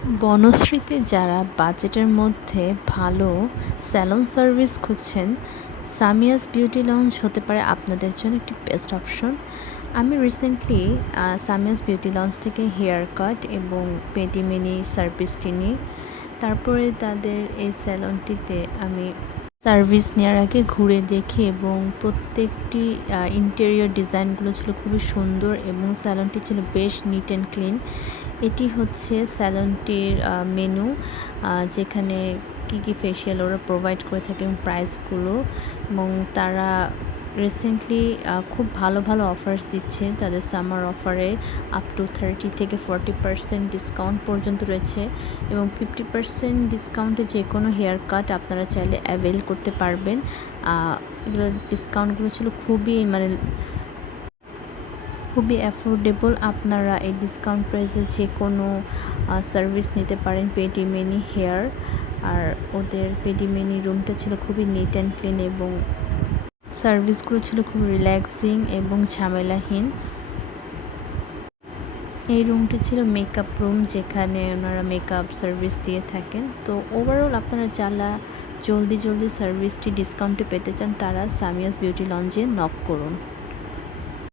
বনশ্রীতে যারা বাজেটের মধ্যে ভালো স্যালন সার্ভিস খুঁজছেন, সামিয়াস বিউটি লঞ্চ হতে পারে আপনাদের জন্য একটি বেস্ট অপশন। আমি রিসেন্টলি সামিয়াস বিউটি লঞ্চ থেকে হেয়ার কাট এবং পেডিমেনি সার্ভিসটি নিই। তারপরে তাদের এই স্যালনটিতে আমি সার্ভিস নেওয়ার আগে ঘুরে দেখি এবং প্রত্যেকটি ইন্টেরিয়র ডিজাইনগুলো ছিল খুবই সুন্দর এবং স্যালনটি ছিল বেশ নিট অ্যান্ড ক্লিন। এটি হচ্ছে স্যালনটির মেনু, যেখানে কী ফেশিয়াল ওরা প্রোভাইড করে থাকে এবং প্রাইসগুলো, এবং তারা রিসেন্টলি খুব ভালো ভালো অফার্স দিচ্ছে। তাদের সামার অফারে আপ টু 30 থেকে 40% ডিসকাউন্ট পর্যন্ত রয়েছে এবং 50% ডিসকাউন্টে যে কোনো হেয়ার কাট আপনারা চাইলে অ্যাভেল করতে পারবেন। এগুলো ডিসকাউন্টগুলো ছিল খুবই অ্যাফোর্ডেবল। আপনারা এই ডিসকাউন্ট প্রাইসে যে কোনো সার্ভিস নিতে পারেন পেডিমেনি হেয়ার। আর ওদের পেডিমেনি রুমটা ছিল খুবই নিট অ্যান্ড ক্লিন এবং সার্ভিসগুলো ছিল খুব রিল্যাক্সিং এবং ঝামেলাহীন। এই রুমটি ছিল মেকআপ রুম, যেখানে ওনারা মেকআপ সার্ভিস দিয়ে থাকেন। তো ওভারঅল আপনারা যারা জলদি সার্ভিসটি ডিসকাউন্টে পেতে চান, তারা সামিয়াস বিউটি লঞ্চে নক করুন।